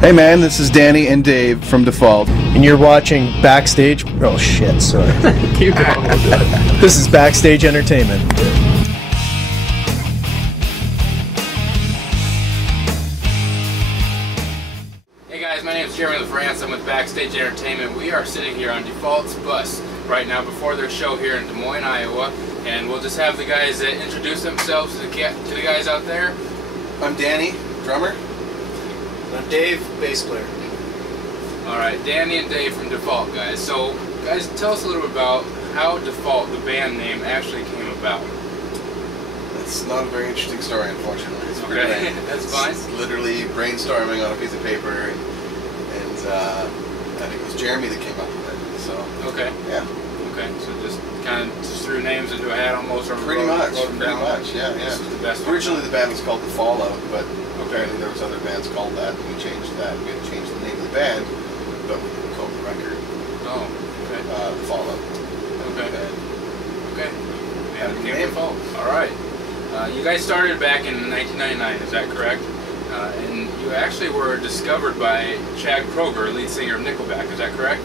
Hey man, this is Danny and Dave from Default. And you're watching Backstage. Oh shit, sorry. Keep going. This is Backstage Entertainment. Hey guys, my name is Jeremy Lafrentz. I'm with Backstage Entertainment. We are sitting here on Default's bus right now before their show here in Des Moines, Iowa. And we'll just have the guys introduce themselves to the guys out there. I'm Danny, drummer. I'm Dave, bass player. Alright, Danny and Dave from Default, guys. So, guys, tell us a little bit about how Default, the band name, actually came about. It's not a very interesting story, unfortunately. It's Okay, that's fine. It's literally brainstorming on a piece of paper, and I think it was Jeremy that came up with it. So okay. Yeah. Okay, so just kind of just threw names into a hat almost, or Pretty much, yeah. This is the best one. Originally, the band was called The Fallout, but apparently there was other bands called that, and we changed that. We had to change the name of the band, but we didn't call the record Oh, okay. The Fallout. Okay. Okay. Yeah, Yeah, name. Default. All right. You guys started back in 1999, is that correct? And you actually were discovered by Chad Kroeger, lead singer of Nickelback, is that correct?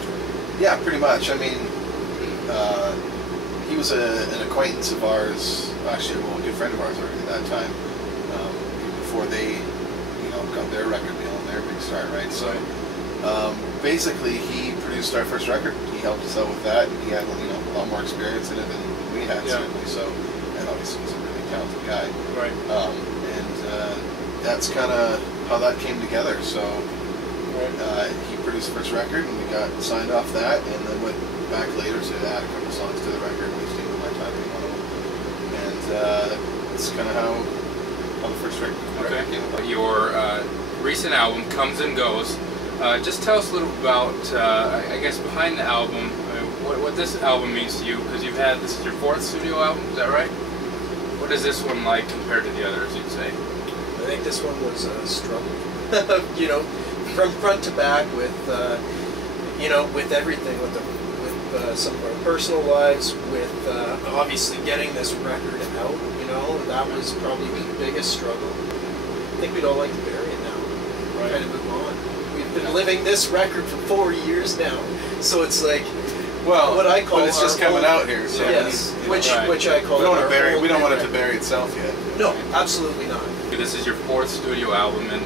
Yeah, pretty much. I mean, he was an acquaintance of ours, actually a good friend of ours already at that time, before they, got their record deal and their big start, right? So, basically, he produced our first record. He helped us out with that, and he had, a lot more experience in it than we had, certainly. So, and obviously, he's a really talented guy. Right. That's kind of how that came together. So, he produced the first record, and we got signed off that, and then went back later to add a couple songs to the record, wasting my time being one of them. And that's kind of how the first record came about. Your recent album, Comes and Goes, just tell us a little about, I guess, behind the album, what this album means to you, because this is your fourth studio album, is that right? What is this one like compared to the others, you'd say? I think this one was a struggle. From front to back with, with everything, with some of our personal lives, with obviously getting this record out. That was probably the biggest struggle. I think we'd all like to bury it now. Right. Kind of move on. We've been living this record for 4 years now, so it's like, well, what I call but it's just coming out here. So yes, which I call. We don't want to bury. We don't want it to bury itself yet. No, absolutely not. This is your fourth studio album, and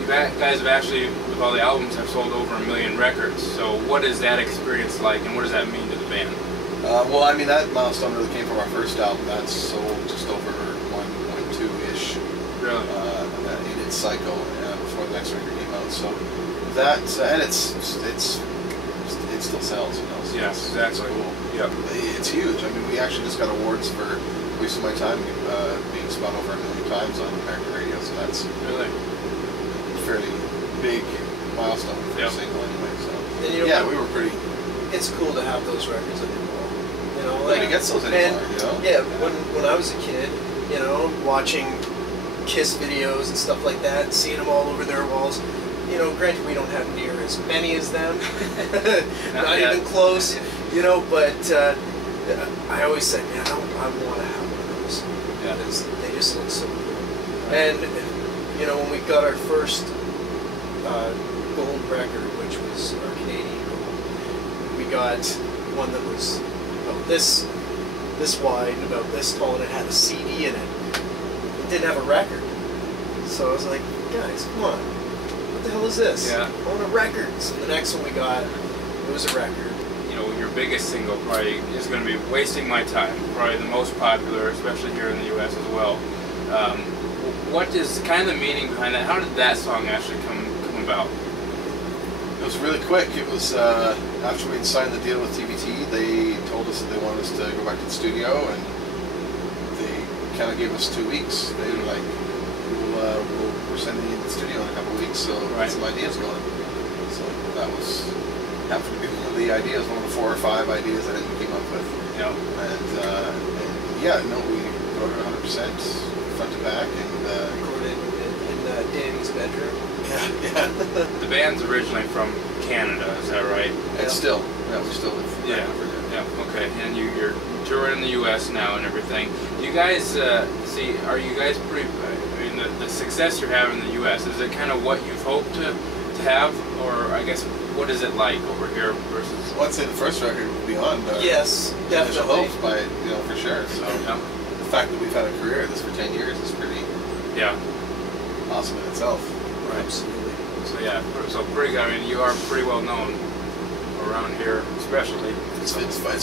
you guys have actually, with all the albums, have sold over 1 million records. So what is that experience like, and what does that mean to the band? Well, I mean, that milestone really came from our first album. That sold just over 1.2-ish. Really? In its cycle before the next record came out. So that, and it still sells, So yes, exactly. Cool. Yep. It's huge. I mean, we actually just got awards for Wasting My Time being spun over 1 million times on American radio. So that's really a fairly big milestone for a single, anyway. So and yeah, we were pretty. It's cool to have those records on your wall. Nobody gets those anymore. Yeah, when I was a kid, watching Kiss videos and stuff like that, seeing them all over their walls. Granted, we don't have near as many as them, not even close. But I always said, man, I want to have one of those. Yeah. Because they just look so cool. And when we got our first gold record, which was our Canadian gold, we got one that was about this wide, about this tall, and it had a CD in it. It didn't have a record. So I was like, guys, come on. What the hell is this? Yeah. I want a record. So the next one we got, it was a record. Your biggest single probably is going to be Wasting My Time, probably the most popular, especially here in the U.S. as well. What is kind of the meaning behind that? How did that song actually come about? It was really quick. It was after we'd signed the deal with TBT, they told us that they wanted us to go back to the studio, and they kind of gave us 2 weeks. They were like, we're sending you to the studio in a couple of weeks, so get some ideas going. So that was happened to be one of the ideas, one of the 4 or 5 ideas that we came up with. Yeah. And we wrote it 100% front to back, and recorded in Danny's bedroom. Yeah. The band's originally from Canada, is that right? And still, we still live. Yeah. Okay. And you're touring in the U.S. now and everything. You guys are you guys pretty? I mean, the success you're having in the U.S. is it kind of what you've hoped to have, or I guess what is it like over here versus? Well, I'd say the first record would be on. Yes, Initial definitely. hopes by for sure. So the fact that we've had a career at this for 10 years is pretty awesome in itself. Right. Absolutely. So yeah, so pretty. I mean, you are pretty well known around here, especially. It's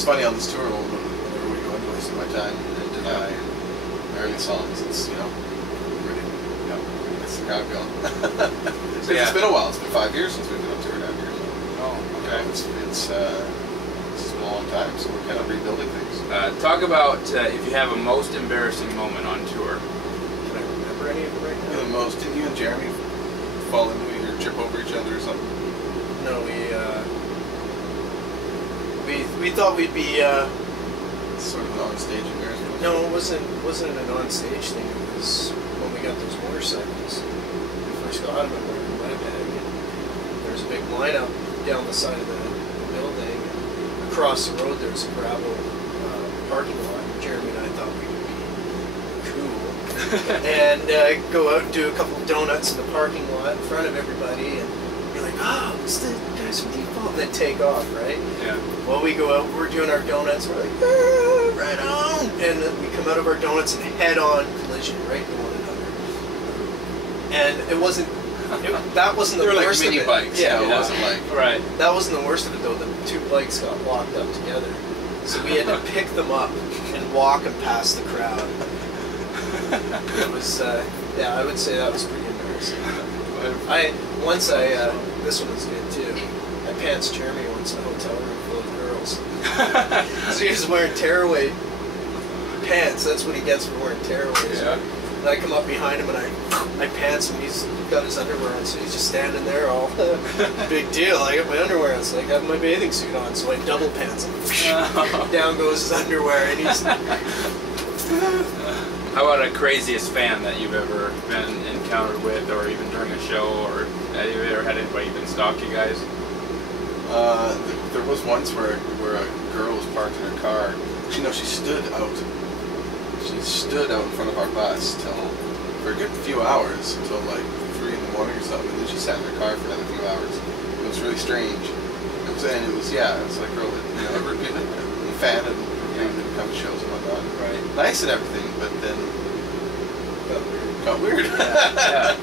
funny on this tour whenever we go into Wasting My Time and Deny and early songs. It's really gets the crowd going. So it's been a while. It's been 5 years since we've been on tour down here. Oh, okay. It's been a long time, so we're kind of rebuilding things. Talk about if you have a most embarrassing moment on tour. Can I remember any of it right now? The most, didn't you and Jeremy fall into it or trip over each other or something? No, we thought we'd be Sort of an on-stage embarrassment. no, it wasn't an on-stage thing. It was when we got those motorcycles. We first got them and we were in Winnipeg. And there was a big lineup down the side of the building. Across the road there was a gravel parking lot. Jeremy and I thought we would be cool and go out and do a couple of donuts in the parking lot in front of everybody and be like, oh, it's the guys from Default, and then take off, right? Yeah. Well, we go out, we're doing our donuts, we're like, ah, right on! And we come out of our donuts and head-on collision right to one another. And it wasn't, that wasn't the They were like worst mini of it. bikes, Yeah, it wasn't like... Right. that wasn't the worst of it, though. The two bikes got locked up together. So we had to pick them up and walk them past the crowd. It was, yeah, I would say that was pretty embarrassing. This one was good too. I pantsed Jeremy once in a hotel room full of girls. So he was wearing tearaway pants. That's what he gets for wearing tearaways. Yeah. And I come up behind him and I pants him. He's got his underwear on, so he's just standing there all big deal. I got my underwear on, so I have my bathing suit on, so I double pants him. Down goes his underwear, and he's. How about a craziest fan that you've ever been encountered with, or even during a show, or have you ever had anybody even stalk you guys? There was once where a girl was parked in her car. She stood out. She stood out in front of our bus for a good few hours, until like 3 in the morning or something, and then she sat in her car for another few hours. It was really strange. It was like a girl that ever been a fan and didn't come to shows and whatnot. Right. Nice and everything, but then got weird. Yeah.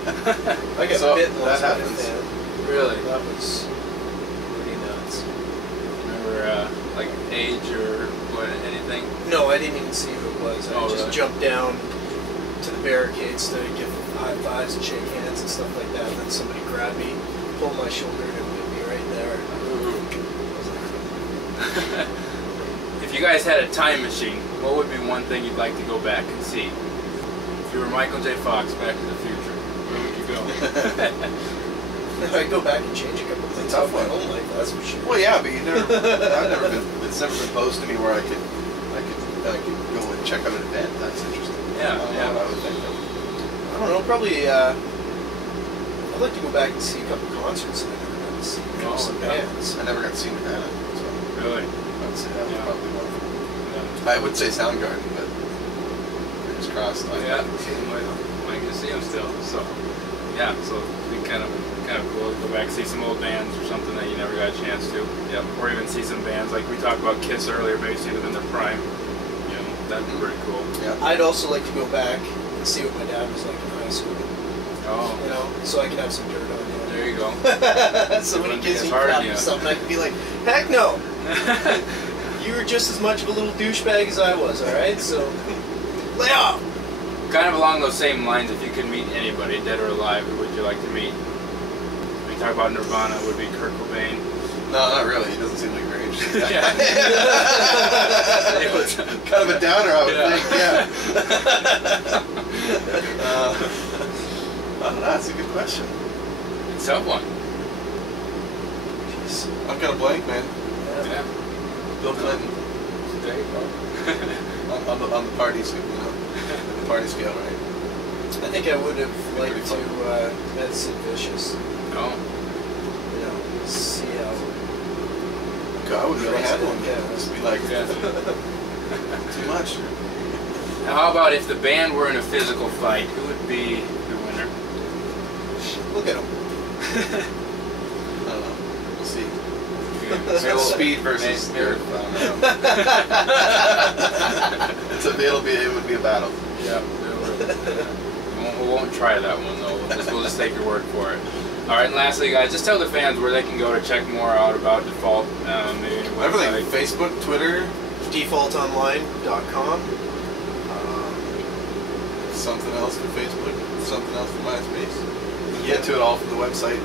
I got So, bit that once by a happens. fan. Really? That was pretty nuts. Remember, like age or what? Anything? No, I didn't even see who it was. I Oh, just really? jumped down to the barricades to give high fives and shake hands and stuff like that. And then somebody grabbed me, pulled my shoulder, and hit me right there. If you guys had a time machine, what would be one thing you'd like to go back and see? If you were Michael J. Fox, Back to the Future, where would you go? I'd go back and change a couple things Tough about my one. own life, that's for sure. Well, yeah, but it's never been posed to me where I could go and check out an event. That's interesting. Yeah, I don't know what I would think of. I don't know, probably, I'd like to go back and see a couple concerts that I never got to see. Some bands. I never got to see Nirvana, so Really? I would say that was Yeah. probably one of them. Yeah. I would say Soundgarden, but fingers crossed. Yeah, might get to see them still. So, yeah, so it'd be kind of cool to go back and see some old bands or something that you never got a chance to. Yep. Or even see some bands like we talked about Kiss earlier, maybe see them in their prime. That'd be pretty cool. Yeah. I'd also like to go back and see what my dad was like in high school. Oh. So I can have some dirt on him. There you go. So when he Wouldn't gives be me as hard crap on you. or something, I can be like, heck no! You were just as much of a little douchebag as I was, alright? So, lay off! Kind of along those same lines, if you could meet anybody, dead or alive, who would you like to meet? We talk about Nirvana, it would be Kurt Cobain. No, not really. He doesn't seem like very interesting. Yeah. Kind of a downer, I would think. Yeah. I don't know. That's a good question. It's a tough one. Jeez. I've got a blank, man. Yeah. Bill Clinton There you go. on the party scale, the party scale, right? I think I would have liked pretty to fun. met Sid Vicious. Oh. See how... God, I wouldn't really have one. Yeah. Just be like, Yeah. too much. Now, how about if the band were in a physical fight, who would be the winner? Look at him. So speed versus air. It would be a battle. Yeah. We won't try that one though. We'll just take your word for it. All right, and lastly, guys, just tell the fans where they can go to check more out about Default. Maybe everything. Facebook, Twitter, defaultonline.com. Something else for Facebook, something else for MySpace. You get to it all from the website.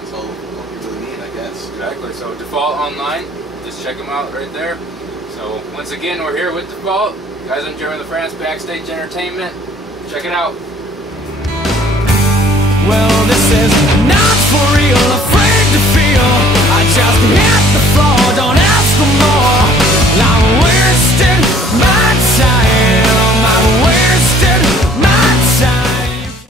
That's all you really need, I guess. Exactly. So Default Online, just check them out right there. So once again, we're here with Default. You guys enjoying the France Backstage Entertainment? Check it out. Well, this is not for real, afraid to feel